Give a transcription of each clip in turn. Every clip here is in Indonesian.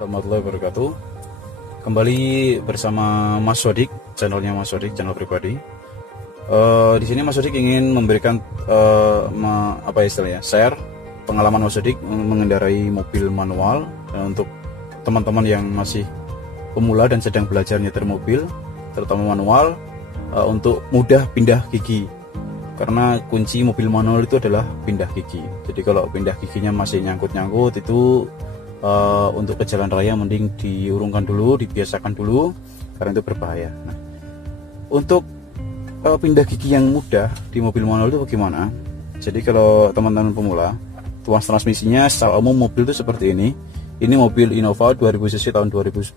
warahmatullahi wabarakatuh. Kembali bersama Mas Sodik, channelnya Mas Sodik, channel pribadi. Di sini Mas Sodik ingin memberikan apa istilahnya, share pengalaman Mas Sodik mengendarai mobil manual untuk teman-teman yang masih pemula dan sedang belajar nyetir mobil, terutama manual, untuk mudah pindah gigi. Karena kunci mobil manual itu adalah pindah gigi. Jadi kalau pindah giginya masih nyangkut-nyangkut itu untuk ke jalan raya mending diurungkan dulu, dibiasakan dulu, karena itu berbahaya. Nah, untuk pindah gigi yang mudah di mobil manual itu bagaimana? Jadi kalau teman-teman pemula, tuas transmisinya secara umum mobil itu seperti ini. Ini mobil Innova 2000 cc tahun 2010.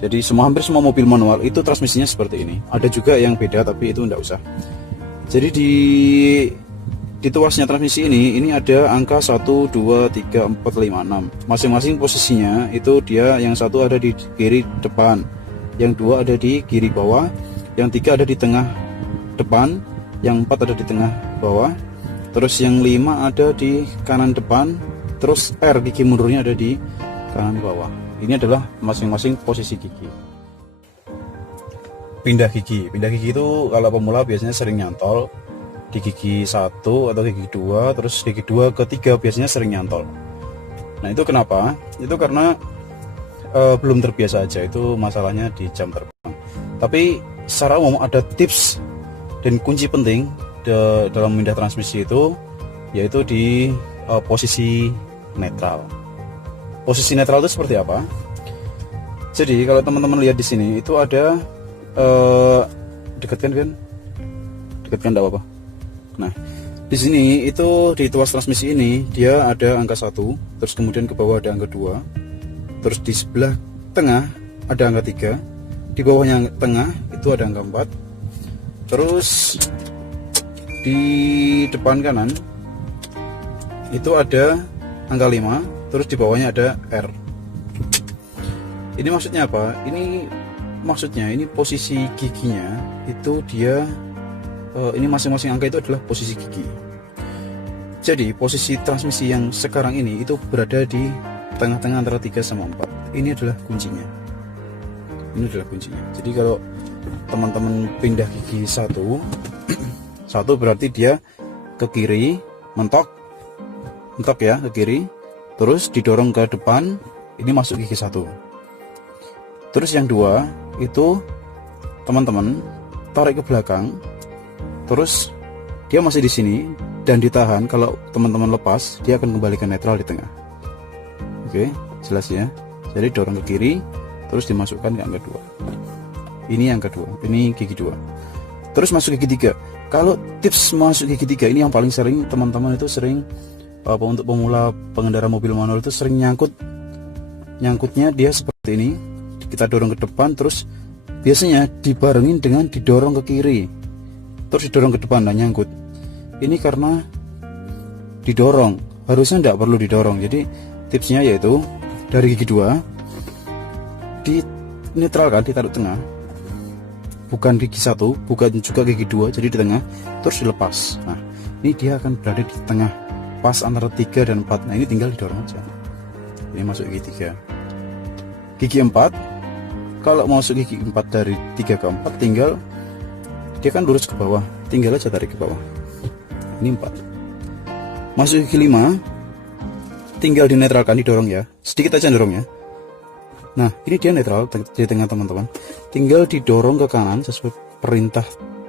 Jadi hampir semua mobil manual itu transmisinya seperti ini. Ada juga yang beda tapi itu enggak usah. Jadi di tuasnya transmisi ini ada angka 1, 2, 3, 4, 5, 6. Masing-masing posisinya itu dia yang satu ada di kiri depan, yang dua ada di kiri bawah, yang tiga ada di tengah depan, yang empat ada di tengah bawah, terus yang 5 ada di kanan depan, terus R gigi mundurnya ada di kanan bawah. Ini adalah masing-masing posisi gigi. Pindah gigi itu kalau pemula biasanya sering nyantol di gigi 1 atau gigi 2, terus gigi 2 ke 3 biasanya sering nyantol. Nah itu kenapa? Itu karena belum terbiasa aja, itu masalahnya di jam terbang. Tapi secara umum ada tips dan kunci penting dalam memindah transmisi itu, yaitu di posisi netral. Posisi netral itu seperti apa? Jadi kalau teman-teman lihat di sini itu ada dekatkan enggak apa-apa. Nah, di sini itu di tuas transmisi ini dia ada angka 1, terus kemudian ke bawah ada angka 2, terus di sebelah tengah ada angka 3, di bawahnya tengah itu ada angka 4, terus di depan kanan itu ada angka 5, terus di bawahnya ada R. Ini maksudnya apa? Ini posisi giginya itu dia ini masing-masing angka itu adalah posisi gigi. Jadi posisi transmisi yang sekarang ini itu berada di tengah-tengah antara 3 sama 4. Ini adalah kuncinya. Jadi kalau teman-teman pindah gigi 1 berarti dia ke kiri, mentok ya, ke kiri, terus didorong ke depan, ini masuk gigi 1. Terus yang 2 itu teman-teman tarik ke belakang, terus dia masih di sini dan ditahan. Kalau teman-teman lepas, dia akan kembali ke netral di tengah. Oke, jelas ya. Jadi dorong ke kiri, terus dimasukkan ke angka 2. Ini yang kedua, ini gigi 2. Terus masuk gigi 3. Kalau tips masuk gigi 3 ini yang paling sering teman-teman itu sering untuk pemula pengendara mobil manual itu sering nyangkutnya dia seperti ini. Kita dorong ke depan, terus biasanya dibarengin dengan didorong ke kiri, terus didorong ke depan dan nyangkut. Ini karena didorong, harusnya tidak perlu didorong. Jadi tipsnya yaitu dari gigi 2 dinetralkan, ditaruh tengah, bukan gigi 1, bukan juga gigi 2, jadi di tengah, terus dilepas. Nah ini dia akan berada di tengah, pas antara 3 dan 4. Nah ini tinggal didorong aja. Ini masuk gigi 3. Gigi 4, kalau mau masuk gigi 4 dari 3 ke 4, tinggal dia kan lurus ke bawah, tinggal aja tarik ke bawah. Ini 4. Masuk gigi 5, tinggal dinetralkan, didorong ya, sedikit aja dorong ya. Nah ini dia netral di tengah teman-teman, tinggal didorong ke kanan sesuai perintah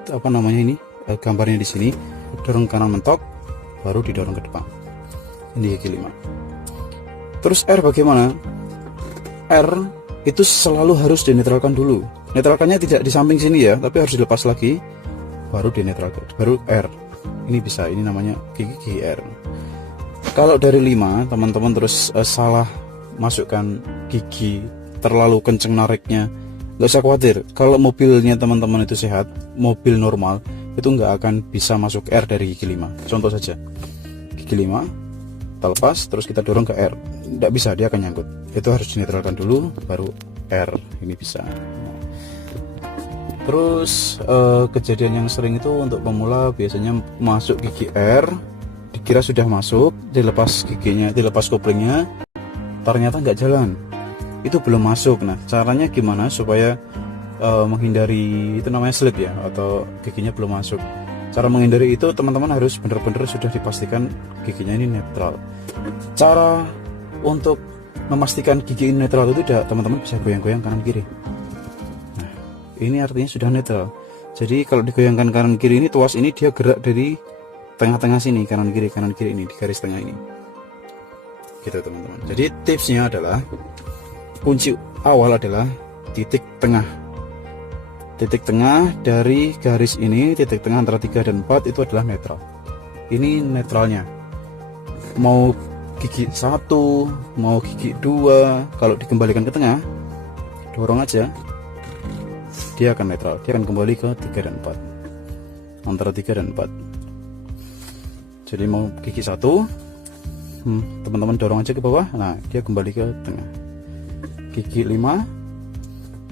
gambarnya di sini. Dorong kanan mentok, baru didorong ke depan. Ini gigi 5. Terus R bagaimana? R itu selalu harus dinetralkan dulu. Netralkannya tidak di samping sini ya, tapi harus dilepas lagi, baru dinetralkan, baru R. Ini bisa, ini namanya gigi R. Kalau dari 5 teman-teman terus salah masukkan gigi, terlalu kenceng nariknya, nggak usah khawatir. Kalau mobilnya teman-teman itu sehat, mobil normal, itu nggak akan bisa masuk R dari gigi 5. Contoh saja, gigi 5 terlepas, terus kita dorong ke R, nggak bisa, dia akan nyangkut. Itu harus dinetralkan dulu, baru R. Ini bisa. Terus kejadian yang sering itu untuk pemula biasanya masuk gigi R, dikira sudah masuk, dilepas giginya, dilepas koplingnya, ternyata nggak jalan. itu belum masuk. Nah, caranya gimana supaya menghindari itu namanya slip ya, atau giginya belum masuk. Cara menghindari itu teman-teman harus benar-benar sudah dipastikan giginya ini netral. Cara untuk memastikan gigi ini netral itu tidak, teman-teman bisa goyang-goyang kanan kiri. Nah, ini artinya sudah netral. Jadi kalau digoyangkan kanan kiri ini, tuas ini dia gerak dari tengah-tengah sini, kanan kiri ini di garis tengah ini. Gitu teman-teman. Jadi tipsnya adalah, kunci awal adalah titik tengah. Titik tengah dari garis ini, titik tengah antara 3 dan 4 itu adalah netral. Ini netralnya. Mau gigi 1, mau gigi 2, kalau dikembalikan ke tengah, dorong aja, dia akan netral. Dia akan kembali ke 3 dan 4. Antara 3 dan 4. Jadi mau gigi 1, teman-teman dorong aja ke bawah, nah dia kembali ke tengah. Gigi 5,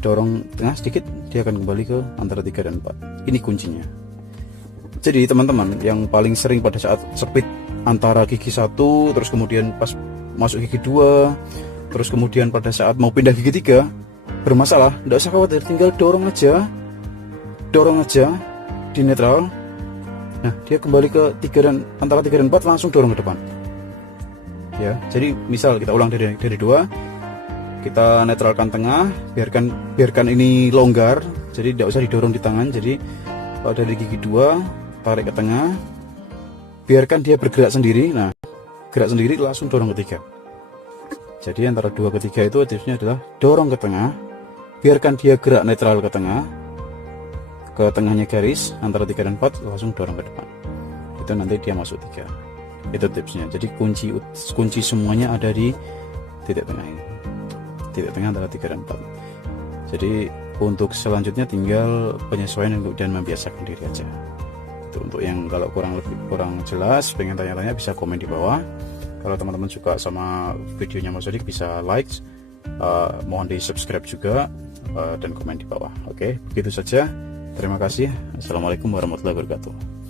dorong tengah sedikit, dia akan kembali ke antara 3 dan 4. Ini kuncinya. Jadi teman-teman yang paling sering pada saat speed antara gigi 1, terus kemudian pas masuk gigi 2, terus kemudian pada saat mau pindah gigi 3 bermasalah, tidak usah khawatir, tinggal dorong aja di netral. Nah, dia kembali ke 3 dan antara 3 dan 4, langsung dorong ke depan. Ya, jadi misal kita ulang dari 2, kita netralkan tengah, biarkan ini longgar, jadi tidak usah didorong di tangan. Jadi kalau dari gigi 2 tarik ke tengah, biarkan dia bergerak sendiri. Nah, gerak sendiri, langsung dorong ke 3. Jadi antara 2 ke 3 itu tipsnya adalah dorong ke tengah, biarkan dia gerak netral ke tengah, ke tengahnya garis antara 3 dan 4, langsung dorong ke depan. Itu nanti dia masuk 3. Itu tipsnya. Jadi kunci semuanya ada di titik tengah ini. Titik tengah antara 3 dan 4. Jadi untuk selanjutnya tinggal penyesuaian dan membiasakan diri aja. Itu untuk yang kalau kurang jelas, pengen tanya-tanya, bisa komen di bawah. Kalau teman-teman suka sama videonya Mas Sodik, bisa like, mohon di subscribe juga, dan komen di bawah. Oke, begitu saja. Terima kasih. Assalamualaikum warahmatullahi wabarakatuh.